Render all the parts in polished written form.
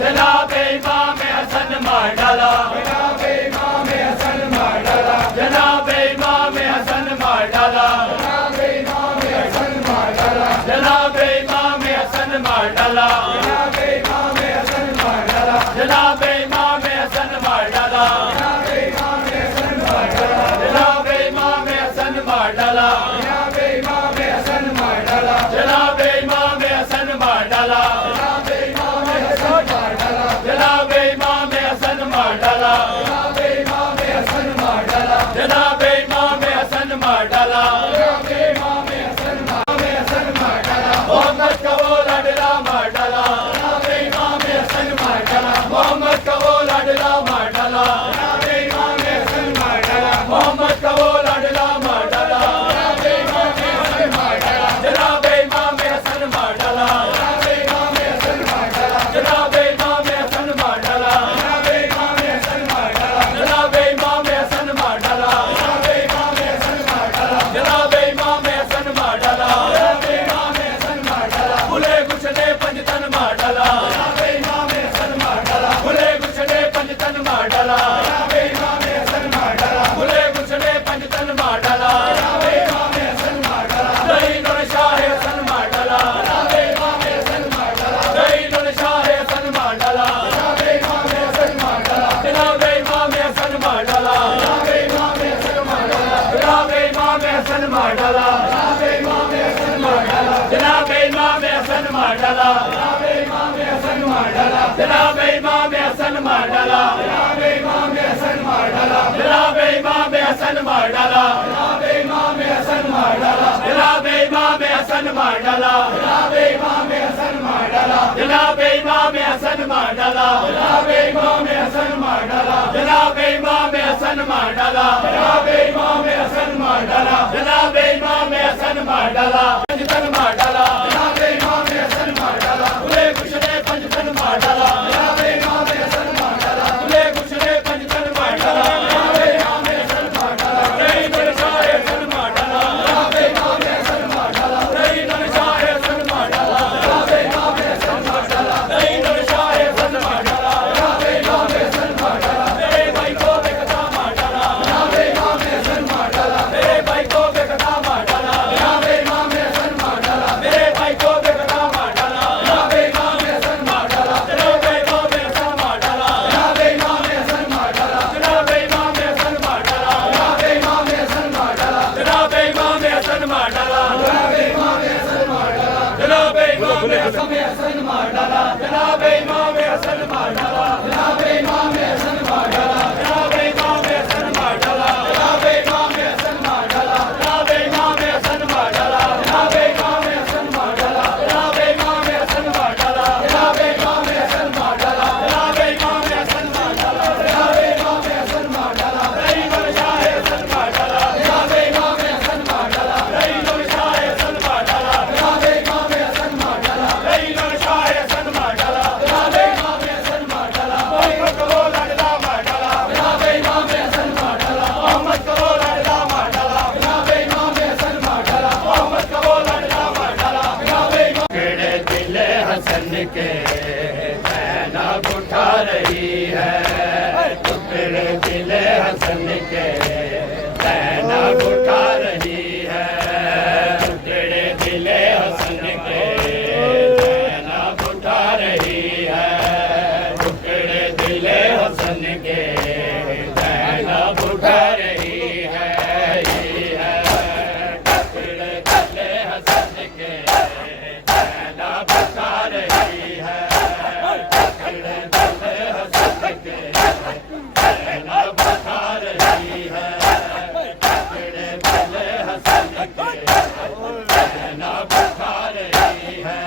जनाबे इमाम हसन मार डाला, जनाबे इमाम हसन मार डाला, जनाबे इमाम हसन मार डाला, जनाबे इमाम हसन मार डाला, जनाबे इमाम हसन मार डाला, जनाबे इमाम हसन मार डाला, जनाबे इमाम हसन मार डाला, जनाबे इमाम हसन मार डाला, जनाबे इमाम हसन मार डाला, जनाबे इमाम हसन मार डाला, जनाबे इमाम हसन मार डाला, जनाबे इमाम हसन मार डाला, जनाबे इमाम हसन मार डाला, जनाबे इमाम हसन मार डाला, जनाबे इमाम हसन मार डाला, जनाबे इमाम हसन मार डाला, मोहम्मद का वो लाडला मार डाला, जनाबे इमाम हसन मार डाला, मोहम्मद का वो लाडला मार डाला, जनाबे इमाम हसन मार डाला, मोहम्मद का वो लाडला मार डाला, जनाबे इमाम हसन मार डाला, जनाबे इमाम हसन मार डाला, जनाबे इमाम हसन मार डाला, जनाबे इमाम हसन मार डाला, जनाबे इमाम हसन मार डाला, जनाबे इमाम हसन मार डाला, जनाबे इमाम हसन मार डाला, जनाबे इमाम हसन मार डाला, जनाबे इमाम हसन मार डाला, भुले गुछने पंजतन मार डाला, जनाबे इमाम हसन मार डाला, भुले गुछने पंजतन मार डाला, जनाबे इमाम हसन मार डाला, भुले गुछने पंजतन मार डाला, जनाबे इमाम हसन मार डाला, दही नुर शाह हसन मार डाला, जनाबे इमाम हसन मार डाला, दही नुर शाह हसन मार डाला, जनाबे इमाम हसन मार डाला, जनाबे इमाम हसन मार डाला, जनाबे इमाम हसन मार डाला, जनाबे इमाम हसन मार डाला, जनाबे इमाम हसन मार डाला, जनाबे इमाम हसन मार डाला, जनाबे इमाम हसन मार डाला, जनाबे इमाम हसन मार डाला, जनाबे इमाम हसन मार डाला, जनाबे इमाम हसन मार डाला, जनाबे इमाम हसन मार डाला, जनाबे इमाम हसन मार डाला, जनाबे इमाम हसन मार डाला, जनाबे इमाम हसन मार डाला, जनाबे इमाम हसन मार डाला, जनाबे इमाम हसन मार डाला, जनाबे इमाम हसन मार डाला, जनाबे इमाम हसन मार डाला, पंजतन मार डाला, जनाबे इमाम हसन मार डाला, भुले गुछने पंजतन मार डाला, जनाबे इमाम हसन मार डाला, भुले गुछने पंजतन मार डाला, जनाबे इमाम हसन मार डाला, दही नुर शाह हसन मार डाला, जनाबे इमाम हसन मार डाला, दही नुर शाह हसन मार डाला, जनाबे इमाम हसन मार डाला, दही नुर शाह हसन मार डाला, जनाबे इमाम हसन मार डाला, मेरे भाई को बेकता मार डाला, जनाबे इमाम हसन मार डाला, मेरे भाई को बेकता मार डाला, जनाबे इमाम हसन मार डाला, मेरे भाई को बेकता मार डाला, जनाबे इमाम हसन मार डाला, जनाबे इमाम हसन मार डाला, जनाबे इमाम हसन मार डाला, जनाबे इमाम हसन मार डाला, जनाबे इमाम हसन मार डाला, जनाबे इमाम हसन मार डाला, जनाबे इमाम हसन मार डाला, जनाबे इमाम हसन मार डाला, जनाबे इमाम हसन मार डाला, जनाबे इमाम हसन मार डाला, जनाबे इमाम हसन मार डाला, जनाबे इमाम हसन मार डाला, जनाबे इमाम हसन मार डाला, जनाबे इमाम हसन मार डाला, जनाबे इमाम हसन मार डाला, जनाबे इमाम हसन मार डाला, जनाबे इमाम हसन मार डाला, जनाबे इमाम हसन मार डाला, दही नुर शाह हसन मार डाला, जनाबे इमाम हसन मार डाला, दही नुर शाह हसन मार डाला, जनाबे इमाम हसन मार डाला, दही नुर शाह हसन मार डाला, जनाबे इमाम हसन मार डाला, मोहम्मद का वो लाडला मार डाला, जनाबे इमाम हसन मार डाला, मोहम्मद का वो लाडला मार डाला, जनाबे इमाम हसन मार डाला, मोहम्मद का वो लाडला मार डाला, जनाबे इमाम केड़े दिले हसन के नैना उठा रही है, टुकड़े दिले हसन के नैना उठा रही है, टुकड़े दिले हसन के नैना उठा रही है, टुकड़े दिले हसन के नैना उठा रही है, ये है टुकड़े दिले हसन के नैना उठा रही है, टुकड़े दिले हसन के नैना उठा रही है, टुकड़े दिले हसन के नैना उठा रही है,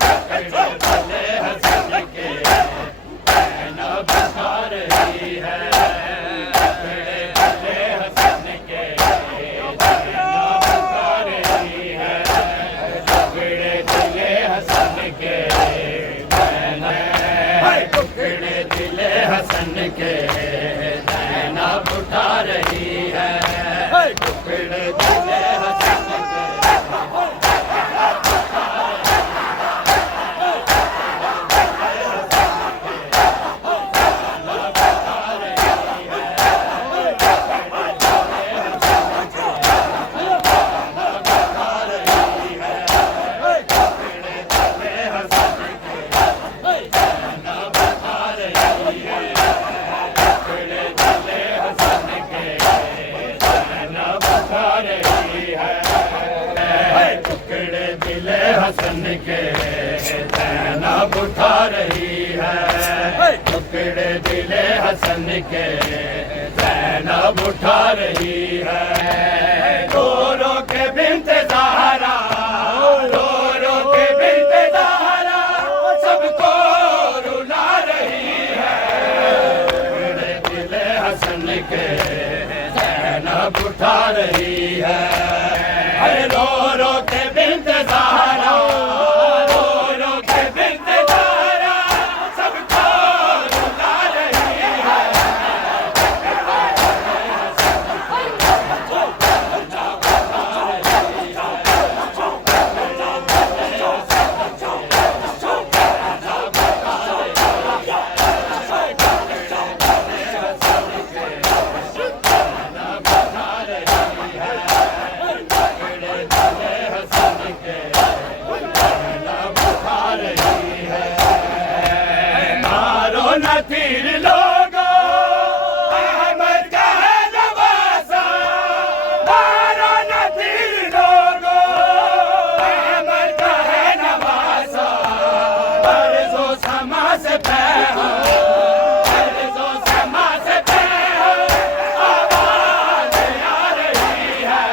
टुकड़े दिले हसन के नैना उठा रही है, टुकड़े दिले हसन के नैना उठा रही है, टुकड़े दिले हसन के नैना, टुकड़े दिले हसन के नैना उठा रही है, टुकड़े दिले हसन के रही है, टुकड़े दिले हसन के ज़ैनब उठा रही है। रो रो के बिन्ते ज़हरा, रो रो के बिन्ते ज़हरा सबको रुला रही है। टुकड़े दिले हसन के ज़ैनब उठा रही है। अरे रो रो के बिन्ते ज़हरा, रो रो के बिन्ते ज़हरा सबको रुला रही है। मारो न तीर लोगो अहमद का है नवासा, मारो न तीर लोगो अहमद का है नवासा। बरसो समा से पैहो, बरसो समा से पैहो आवाज आ रही है।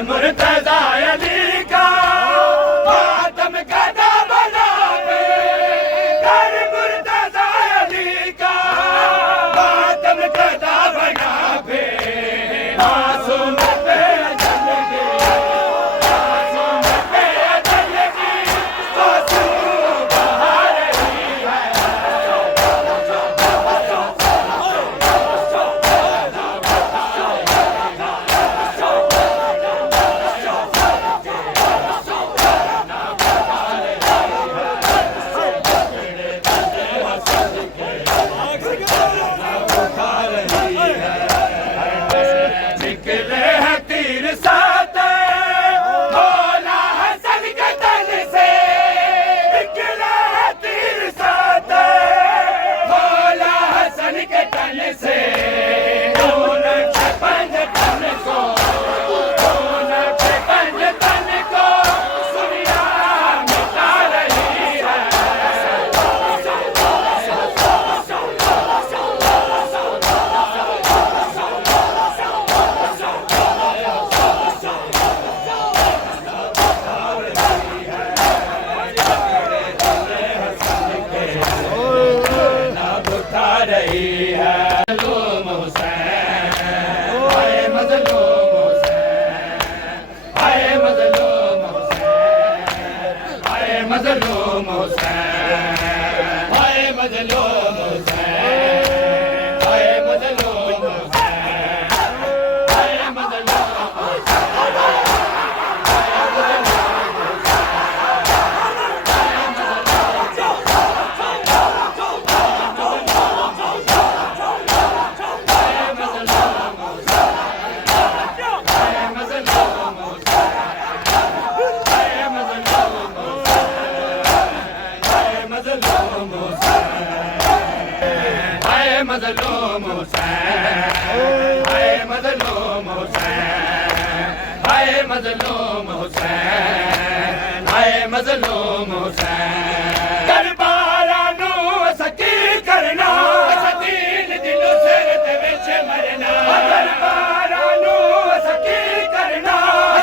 मुर्तज़ा अली का मातम गदा बना के, कर मुर्तज़ा अली का मातम गदा बना के। मासूम पे अजल की, मासूम पे अजल की आंसू बहा रही है। निकले हैं तीर साते भोला हसन के तन से, निकले हैं तीर साते भोला हसन के तन से। खून के पंज तन को, खून के पंज तन को दुनिया मिटा रही है। उठा रही है। मज़लूम हुसैन, हाय मज़लूम हुसैन, हाय मज़लूम हुसैन, हाय मज़लूम हुसैन, हाय मज़लूम हुसैन, हाय मज़लूम हुसैन, हाय मज़लूम मज़लूम हुसैन, हाय मज़लूम हुसैन, हाय मज़लूम हुसैन, हाय मज़लूम हुसैन। दरबारा नू सकी करना, सदीन दिलो सिरत विच मरना। दरबारा नू सकी करना,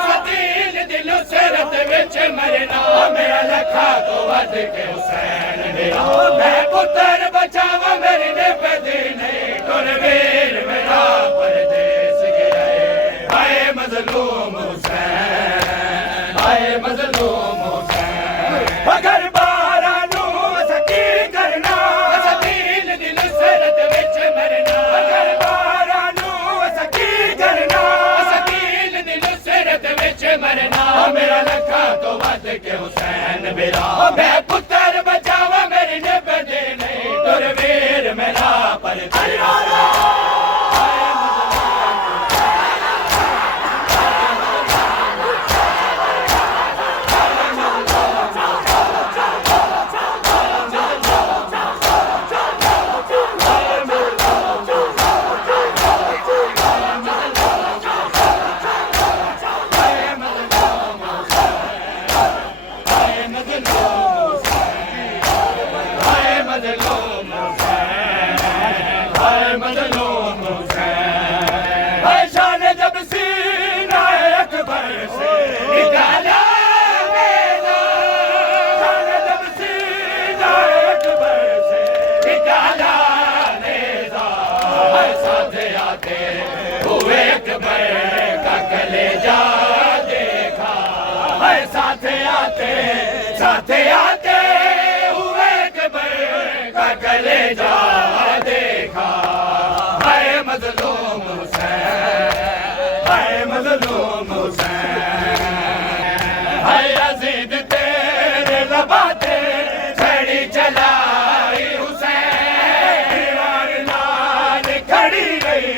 सदीन दिलो सिरत विच मरना। मेरा लखा तो वध के हुसैन मेरा, मैं पुत्र बचावा मेरी निपदी नहीं। गुरवीर मेरा परदेस गया, हाय मज़लूम हुसैन, हाय मज़लूम हुसैन। अगर बारा नू सकी करना, सदीन दिल सिरत विच मरना। अगर बारा नू सकी करना, सदीन दिल सिरत विच मरना। मेरा लखा तो वध के हुसैन मेरा, मैं पुत्र बचावा मेरी निपदी नहीं। गुरवीर मेरा परदेस अकबर का कलेजा देखा है, साथ आते हुए अकबर का कलेजा देखा है, मजलूम हुसैन, है मजलूम हुसैन, है यजीद तेरे लबाते छड़ी चलाई हुसैन, दीवार लाल खड़ी गई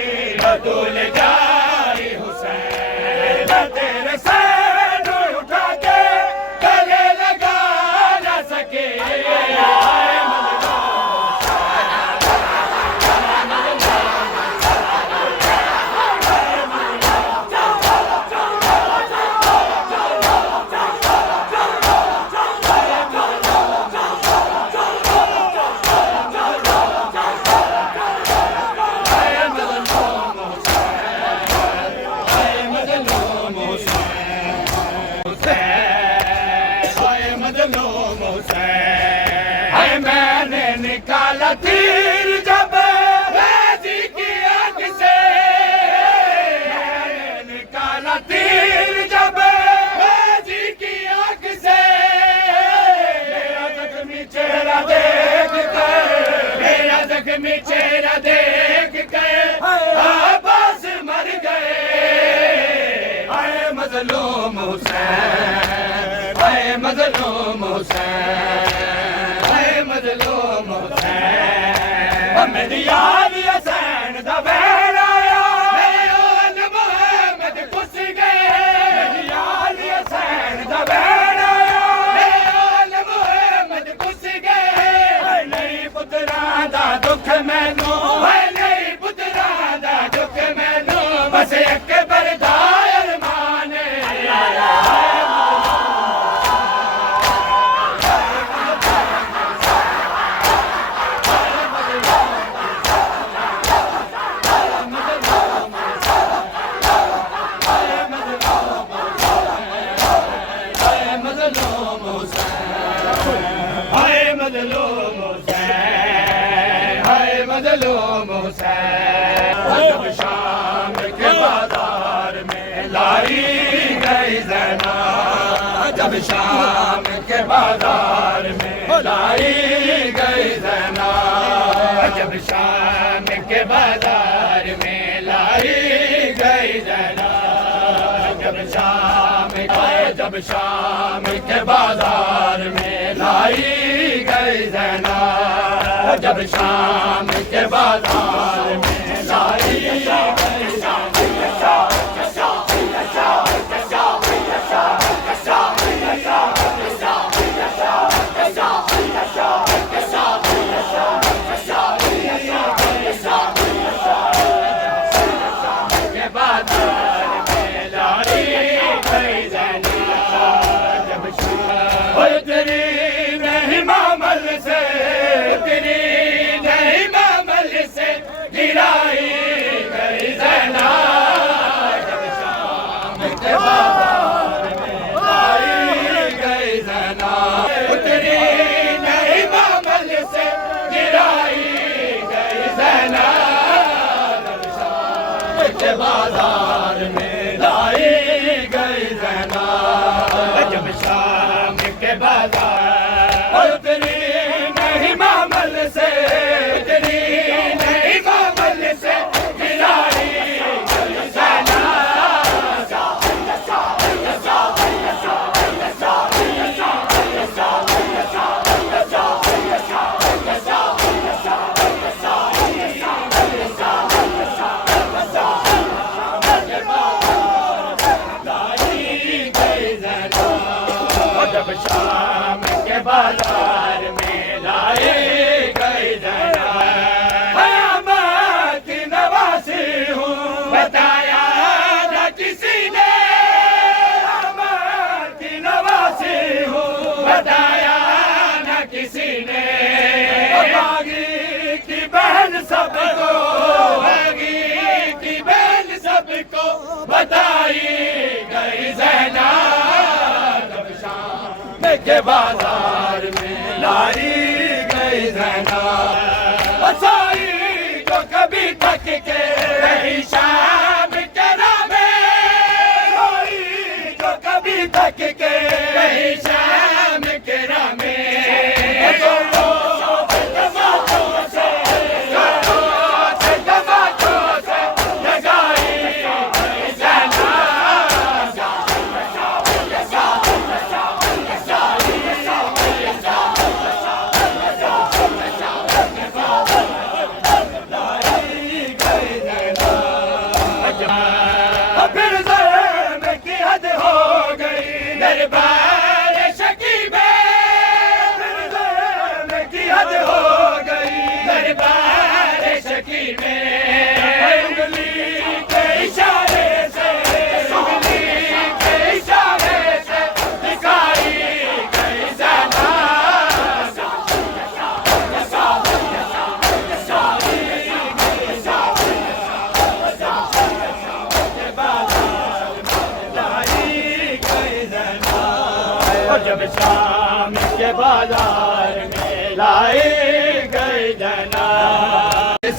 बतूल जाई हुसैन, तेरे सर उठा के गले लगा न सके मैंने निकाला तीर जब गाजी की आंख से, मैंने निकाला तीर जब गाजी की आंख से, मेरा जख्मी चेहरा देख कर, मेरा जख्मी चेहरा देख कर अब्बास मर गए, आए मजलूम हुसैन, आए मजलूम हुसैन, मजलूम हुसैन, मेरी याद हुसैन दा बैन आया, मेरे मोहम्मद खुश गए, मेरी याद हुसैन दा बैन आया, मेरे मोहम्मद खुश गए, नहीं पुत्रा दा दुख मैनू, नहीं पुत्रा दा दुख मैनू, बस अकबर दा अरमान मजलूम हुसैन, जब शाम के बाजार में लाई गई ज़ैना, जब शाम के बाजार में लाई गई ज़ैना, जब शाम के बाजार में लाई गई ज़ैना, जब शाम के बाजार में लाई गई ज़ैना, जब शाम के बाजार में लाई गई बाजार में लाई गई ज़ैना, जब शाम के बाजार उतरी नहीं मामल से, उतरी नहीं मामल से गिराई गई ज़ैना, जब शाम के बाजार में लाई गई ज़ैना, मैं की नवासी हूँ बताया न किसी ने, मैं की नवासी हूँ बताया न किसी ने, बागी की बहन सबको, बागी की बहन सबको बताई गई ज़ैना, के बाजार में लाई गई ज़ैना, साई जो कभी थक के नहीं शाम के शाम के बाजार में लाई गई जना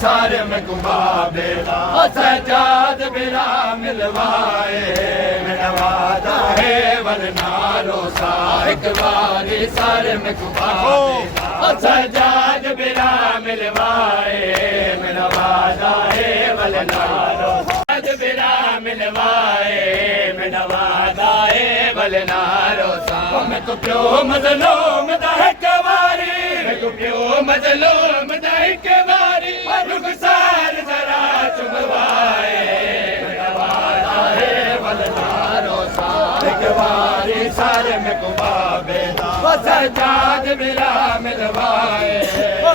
सारे में कुंभा बेला सजाद बिरा मिलवाए मेरा वादा है वरनारो सा एक बारी सारे में कुंभा सजाद बिरा मिलवाए मेरा वादा है वरनारो सजाद बिरा मिलवाए मेरा वादा है वरनारो सा मैं तो प्यो मजलूम दा कवारी मैं तो प्यो मजलूम दा कवारी रुखसार जरा चुमवाए मेरा वादा है वलनारो सा एक बारी सारे में कुबा बेदा सजाद मेरा मिलवाए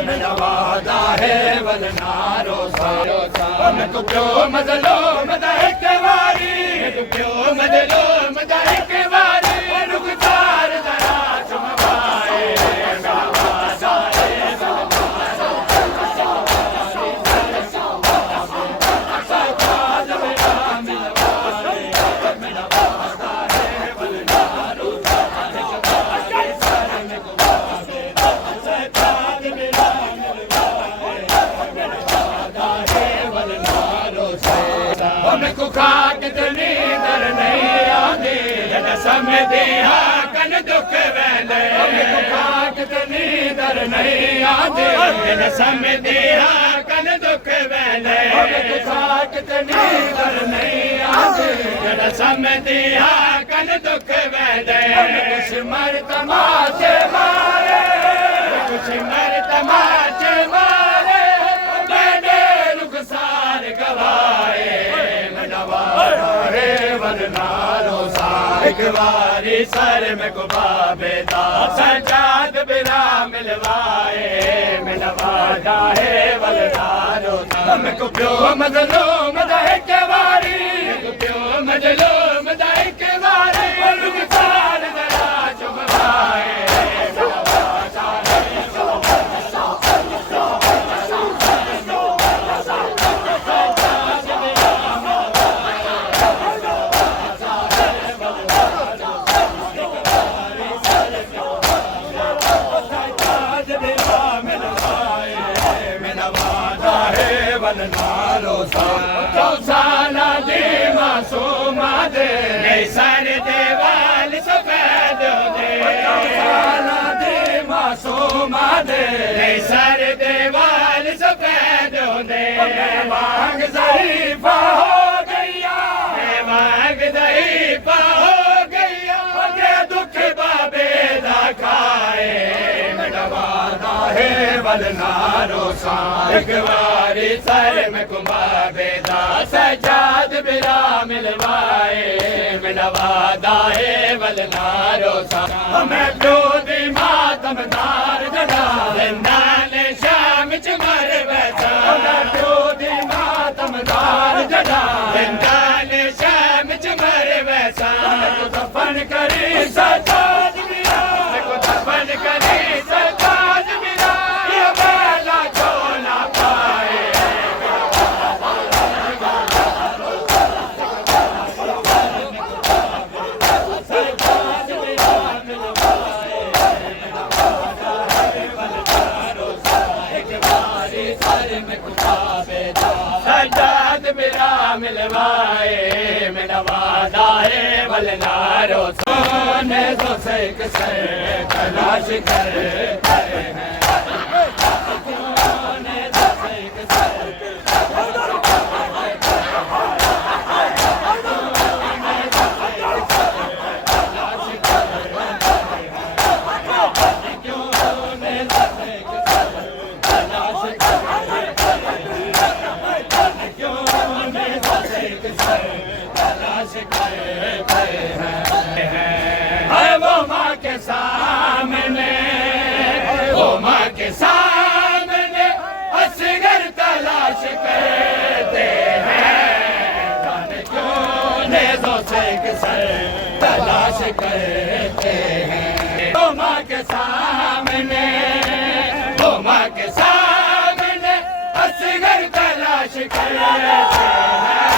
मेरा वादा है वलनारो सा मैं तो प्यो मजलूम दा कवारी मैं तो प्यो मजलूम दा कवारी रुखसार जरा चुमवाए मेरा वादा है समझिया कन दुख वेंदे कितनी दर नहीं आंदे समझिया कन दुख वेंदे कितनी दर नहीं आंदे समझिया कन दुख वेंदे कुछ मर तमाचे मारे कुछ मर तमाचे मारे मैंने रुखसार गवाए वरनारो सा एक बारी सर में गुबा बेदा सजाद बिरा मिलवाए मेरा वादा है वरनारो सा मैं को प्यो मजलूम दा कवारी मैं को प्यो मजलूम दा कवारी रुखसार जरा चुमवाए मेरा वादा है वलनारो साला दे मासूमा दे सारे देवाल सफेद दे साला दे मासूमा दे सारे देवाल सफेद दे मांग ज़रीफ़ा हो गया मांग ज़रीफ़ा हो गया के दुख बाबे दा खाए मेरा वादा है वलनारो सा एक बारी सर में कुंभा बेदा सजाद बिरा मिलवाए मेरा वादा है वलनारो सा मैं क्रोधी मातमदार जड़ा नाले शाम च मर बैठा मैं क्रोधी मातमदार जड़ा नाले शाम च मर बैठा तो दफन करी सजाद बिरा को दफन करी सजाद बिरा ये बेला छोला पाए सजाद मेरा मिलवाए मेरा वादा है वलनारो सोने तो से तलाश करते हैं वो माँ के सामने वो माँ के सामने असगर तलाश करते हैं जाने क्यों नेज़ों से किसर तलाश करते हैं वो माँ के सामने वो माँ के सामने असगर तलाश करते हैं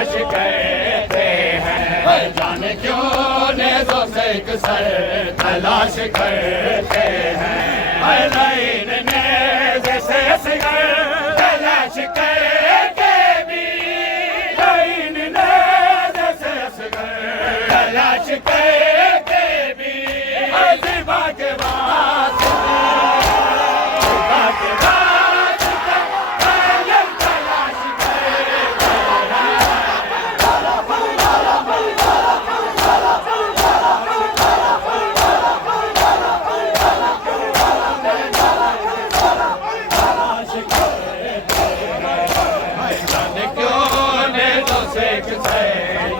तलाश करते हैं, जाने क्यों नेज़ों से एक सर तलाश करते हैं। लाइन नेज़े से असगर तलाश करके भी, लाइन नेज़े से असगर तलाश करके भी, ज़िबा के वास्ते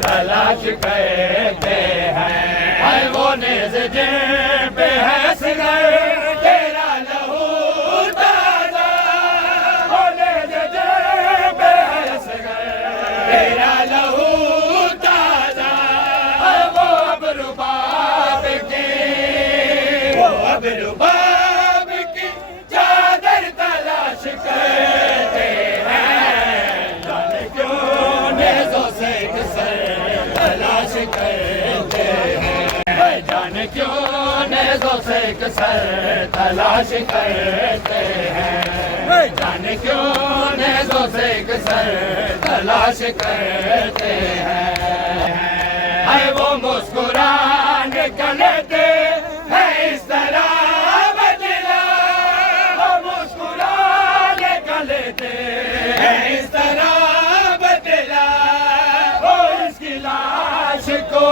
तलाश करते हैं। वो नेज़ जिन पे है सिगर तेरा लहू ताज़ा, वो नेज़ जिन पे है सिगर तेरा लहू ताज़ा। वो अब रुबाब की, वो अब रुबाब की चादर तलाश करते हैं, जाने क्यों नेज़ों से तलाश करते हैं, जाने क्यों नेज़ों से एक सर तलाश करते हैं, जाने क्यों नेज़ों से एक सर तलाश करते हैं। वो मुस्कुराने का लेते हैं इस तरह बदला, वो मुस्कुराने का लेते हैं इस तरह बदला। वो इसकी लाश को,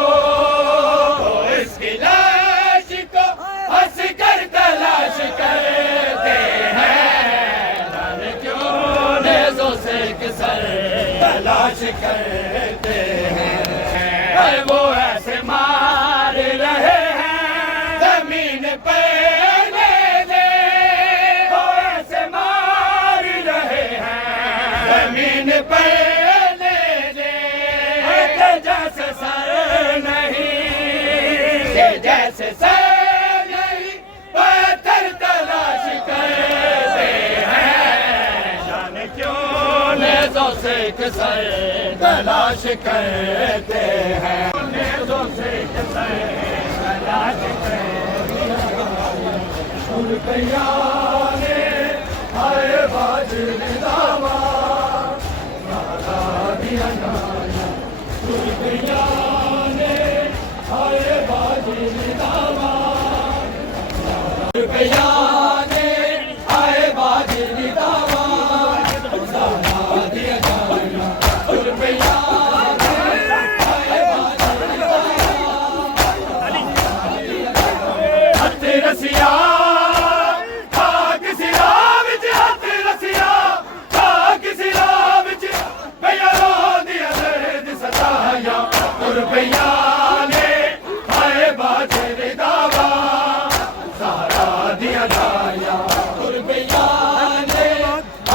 इसकी लाश को हंस कर तलाश करते हैं, जाने क्यों नेज़ों से किसर तलाश करते हैं। वो ऐसे मार रहे हैं जमीन पे नेज़े, वो ऐसे मार रहे हैं जमीन पे नेज़े, जैसे सर नहीं, जैसे सर नहीं पत्थर तलाश करते हैं, जाने क्यों नेज़ों से किसर तलाश करते हैं, नेज़ों से किसर तलाश करते हैं। आए बाजरी दावा दिया आए बाजरी दावा, आए बाजरी दावा दिया जाना, हथ रसिया खा किसी राह विच, हथ रसिया खा किसी राह विच, भैया रो दिया दर्द सताया रुपया ने, आए बाजरे दावा सहारा दिया जाया, रुपया ने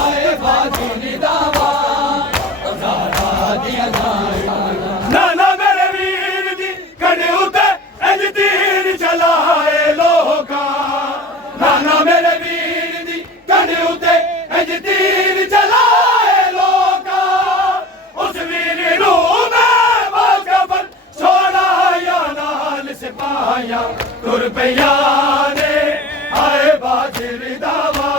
आए बाजरे दावा सहारा दिया जाया। नाना मेरे वीर दी कड़े उते इंज तीर चलाए लोका, नाना मेरे वीर दी कड़े उते इंज तीर चलाए लोका, उस वीर नू सिपाहिया रुपया ने आए बाजरी दावा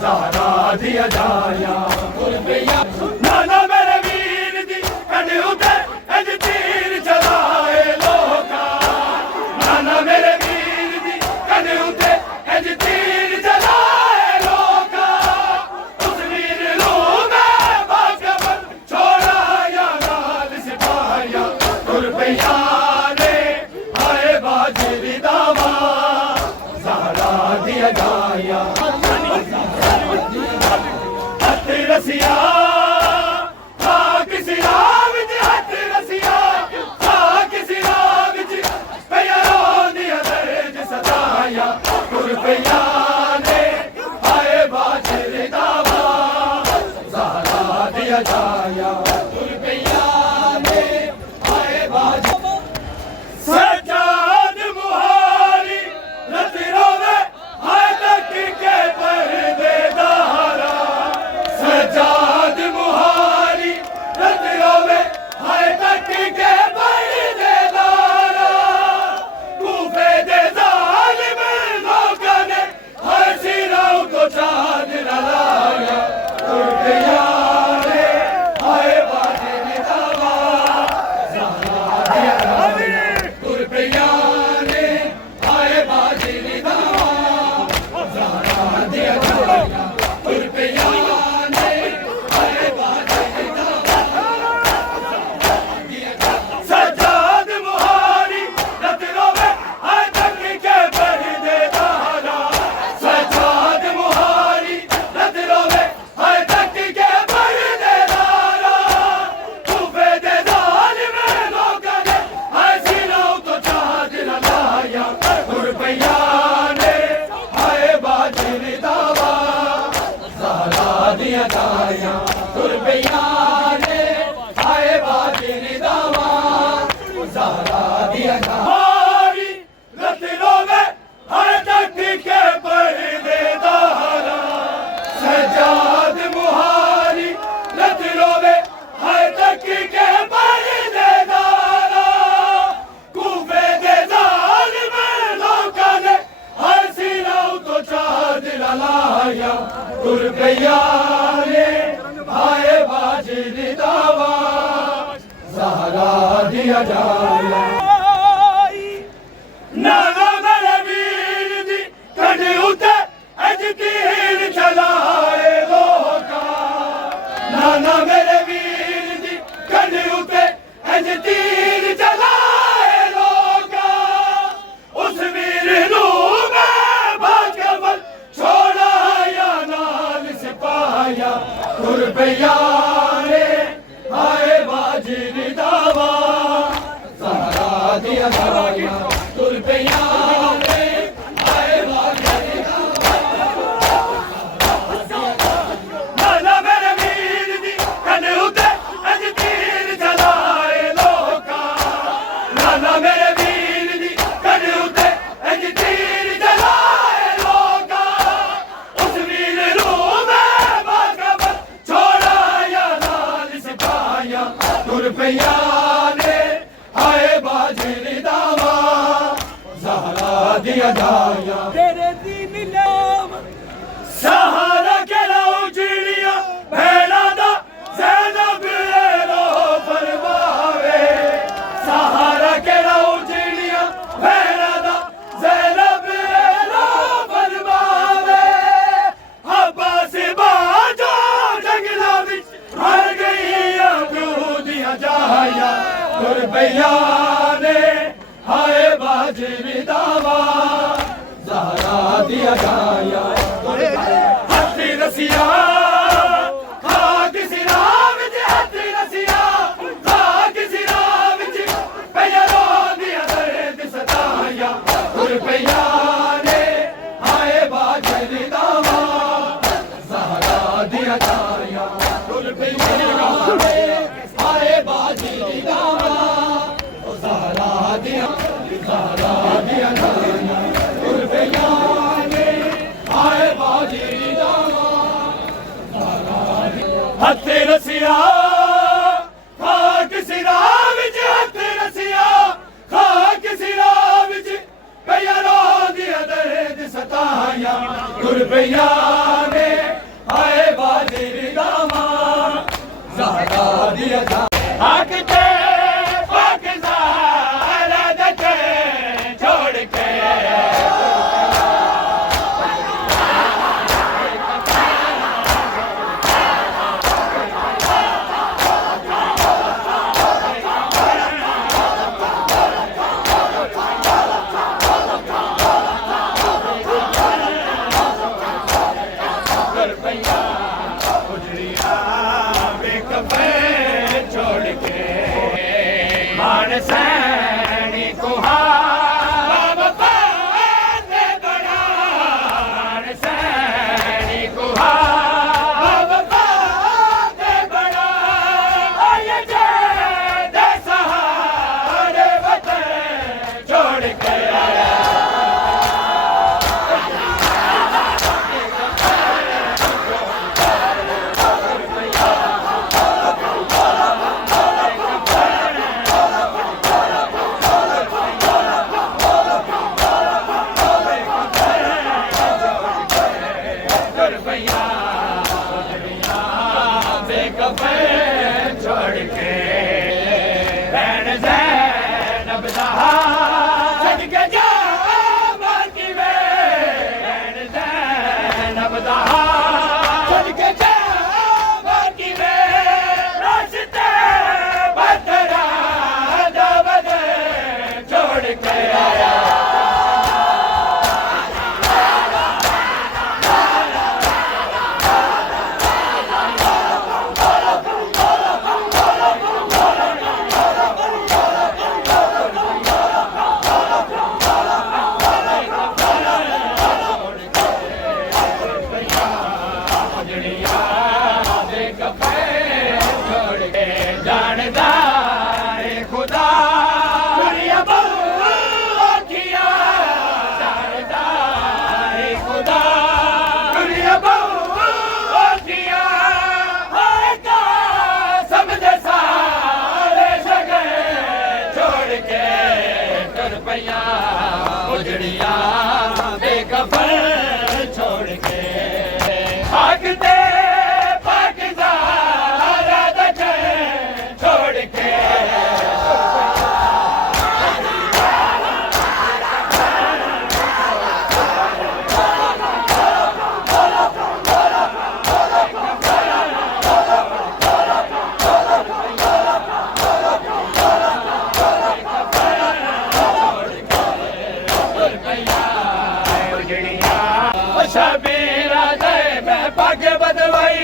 सहारा दिया जाया, रुपया नाना मेरे वीर दी कड़े उते इंज तीर चलाए लोका, नाना मेरे वीर दी कड़े उते इंज तीर चलाए लोका, उस वीर नू मैं बागबन छोड़ा या नाल सिपाहिया रुपया बाजरी दावा सहारा दिया जाया। हथ रसिया खा किसी राह विच, हथ रसिया खा किसी राह विच, भैया रो दिया दर्द सताया रुपया ने, आए बाजरी दावा सहारा दिया जाया, रुपया ने आए बाजरी सजाद मुहारी रति रोवे हाय तक के रुपया ने आए बाजी दावा ज़हरा दिया जाया नाना मेरे वीर दी कड़ी उते अज तीर चलाए लोका नाना मेरे वीर दी कड़ी उते अज तीर चलाए लोका उस वीर नू मैं भाग्यवल छोड़ाया नाल सिपाया रुपया ने आए बाजी दावा ज़हरा दिया जाया रुपया ने आए बाजी नाना मेरे वीर दी कने उते अज तीर चलाए लोका नाना मेरे वीर दी कने उते अज तीर चलाए लोका उस वीर नू मैं भाग्यवल छोड़ाया नाल सिपाया रुपया ने आए बाजी दावा ज़हरा दिया जाया तेरे दीन नाम सहारा के लाओ चिड़िया भेड़ा दा ज़ैनब लो फरमावे सहारा के लाओ चिड़िया भेड़ा दा ज़ैनब लो फरमावे अब्बास बाजो जंगला विच मर गई अबू दिया जाया रुपया ने आए बाजी दावा ज़हरा दिया जाया हथी रसिया खाक सिरा विच हथी रसिया खाक सिरा विच पैरो दिया दर्द सताया रुपया ने आए बाजी दावा ज़हरा दिया जाया रुपया ने आए बाजी दावा ज़हरा दिया जाया रुपया ने आए बाजी दावा हथे रसिया खाक सिरा विच हथे रसिया खाक सिरा विच पैरो दिया दर्द सताया रुपया ने आए बाजी दावा ज़हरा दिया जाया हक के छोड़ के रुपया उजड़िया बेकफे शबीरा दे मैं पग बदवाई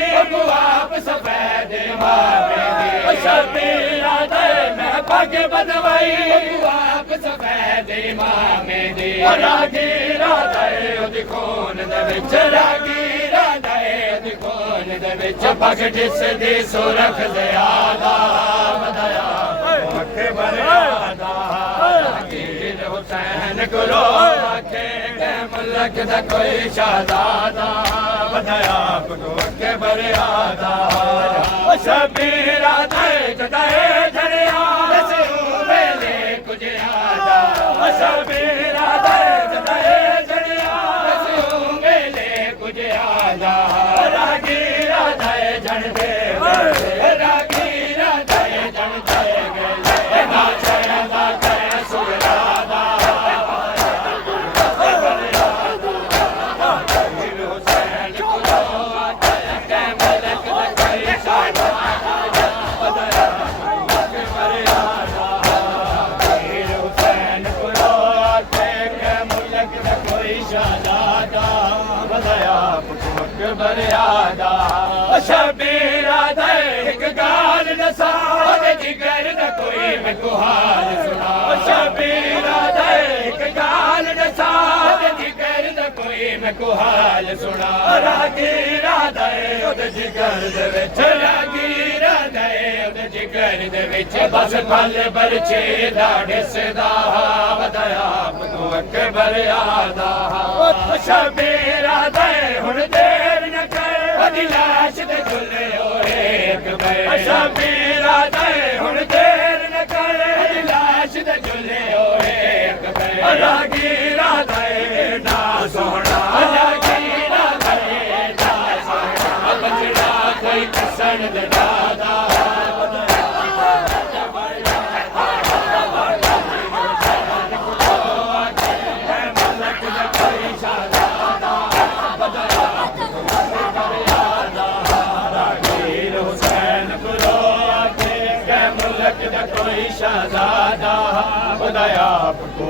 आप सफेद इमामे दी शबीरा दे मैं पग बदवाई आप सफेद इमामे दी रागीरा दे उदी खून दे विच रागीरा दे उदी खून दे विच पग जिस दी सुरख ज़ियादा बधाया अकबर आदा रागीर हुसैन गुरो आखे मुल्क दा कोई शहजादा बधाया अकबर आदा शबीरा दे जदाए झड़िया वेले कुछ आदा शबीरा दे जदाए झड़िया वेले कुछ आदा रागीरा दे झड़ दे रागीरा दे झड़ दे ना चैदा कै सुरादा शबीरा दे एक गाल दसा जिगर दा कोई मैं को हाल सुना शबीरा दे एक गाल दसा जिगर दा कोई मैं को हाल सुना रागीरा दे ओदे जिगर दे विच रागीरा दे ओदे जिगर दे विच बस फल बरछे दाढ़े सदा बधाया अकबर आदा शबीरा दे हुण देर न कर ओदी लाश दे झुले ओए अकबर शबीरा दे हुण देर न कर ओदी लाश दे झुले ओए अकबर रागीरा दे ना सोहना रागीरा दे ना सोहना बचड़ा कोई कसण दे दादा शहजादा बधाया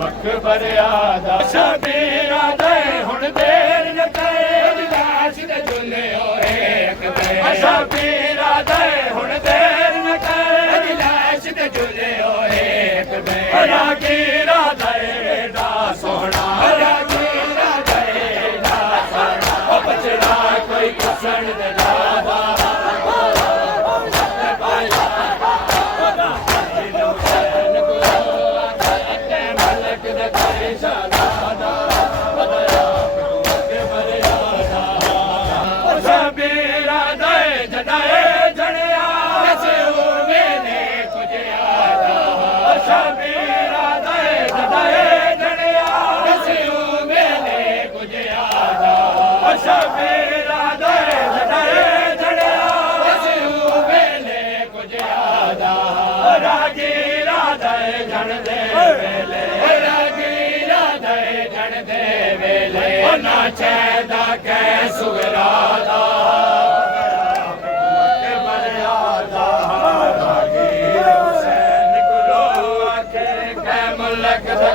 अकबर आदा शबीरा दे हुण देर न कर लाश दे झुले ओए अकबर शबीरा दे हुण देर न कर लाश दे झुले ओए अकबर रागीरा दे दा सोहना रागीरा दे दा सोहना ओ बचड़ा कोई कसण दे दादा शबीरा दे जदाए झड़िया वेले कुछ आदा शबीरा दे जदाए झड़िया वेले कुछ आदा शबीरा दे जदाए झड़िया वेले कुछ आदा रागीरा दे झड़ दे वेले रागीरा दे झड़ दे वेले ना चैदा कै सुगरादा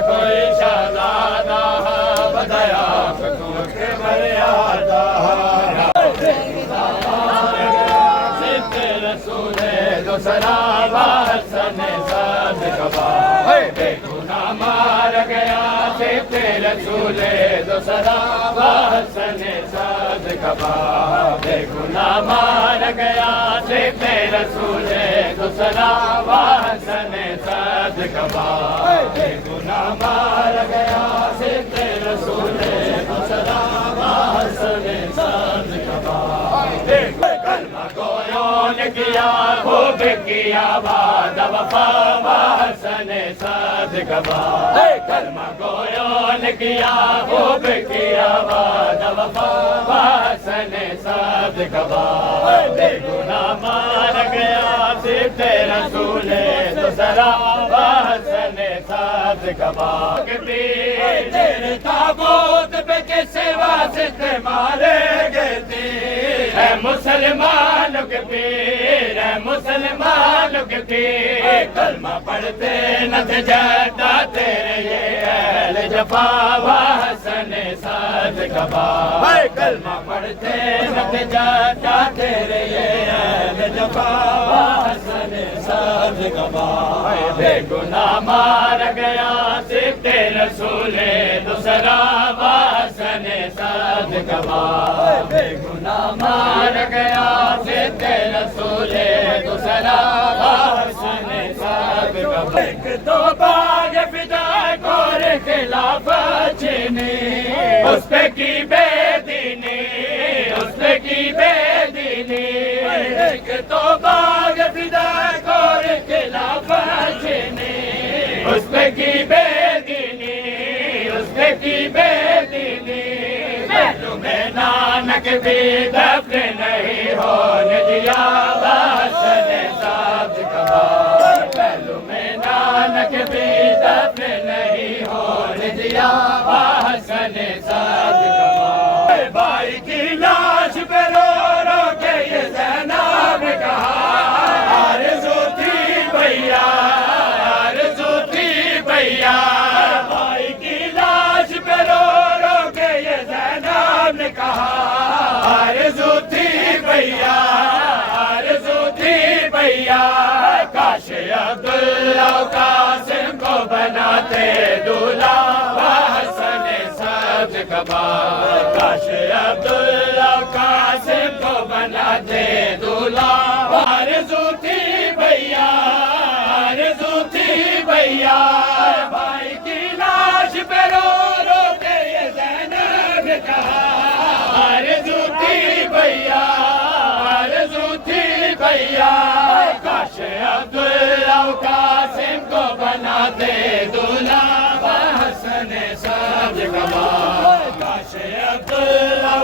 कोई शहजादा बधाया अकबर आदा सिद्ध रसूले दूसरा हसन साद कबा बेगुना मार गया सिद्ध रसूले दूसरा हसन साद कबा बेगुना मार गया सिद्ध रसूले दूसरा हसन साद कबा बेगुना मार गया सिद्ध रसूले दूसरा हसन साद कबा कलमा गोयो ने किया खूब किया वादा वफा हसन साद कबा कलमा गोयो ने किया खूब किया वादा वफा हसन साद कबा बेगुना मार गया सिद्ध रसूले दूसरा हसन साद कबा तेरे ताबूत पे कैसे वासित मारे गए है मुसलमानों के पीर है मुसलमानों के पीर कलमा पढ़ते न थे जाता तेरे ये अहल जफा हसन साज कबार कलमा पढ़ते रख जाते रहिए अहले जफा हसन साज कबार बेगुनाह मार गया सिक्के रसूले दूसरा हसन साज कबार बेगुनाह मार गया सिक्के रसूले दूसरा हसन साज कबार एक तो बाग फिदा और खिलाफत ने उस पे की बेदीनी उस पे की बेदीनी एक तो बाग फिदा और खिलाफत ने उस पे की बेदीनी उस पे की बेदीनी तुम्हें नानक भी दफन नहीं होने दिया हसन साज कबार पहलू में नानक भी दफन नहीं होने दिया हसन साज कबार भाई की लाश पे रो के ये ज़ैनब ने कहा आरज़ू थी भैया आरज़ू थी भैया भाई की लाश पे रो के ये ज़ैनब ने कहा आरज़ू थी भैया आरज़ू थी भैया काश अब्दुल्ला कासिम को बनाते दूल्हा हसन साज कबार काश अब्दुल्ला कासिम को बनाते दूल्हा आरज़ू थी भैया आरज़ू थी भैया भाई की लाश पे रो के ये ज़ैनब ने कहा आरज़ू थी भैया आरज़ू थी भैया काश अब्दुल्ला कासिम को बनाते दूल्हा हसन साज कबार काश Abdullah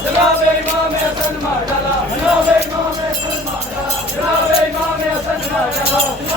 Janabe Imam Hasan Mahdi, Janabe Imam Hasan Mahdi,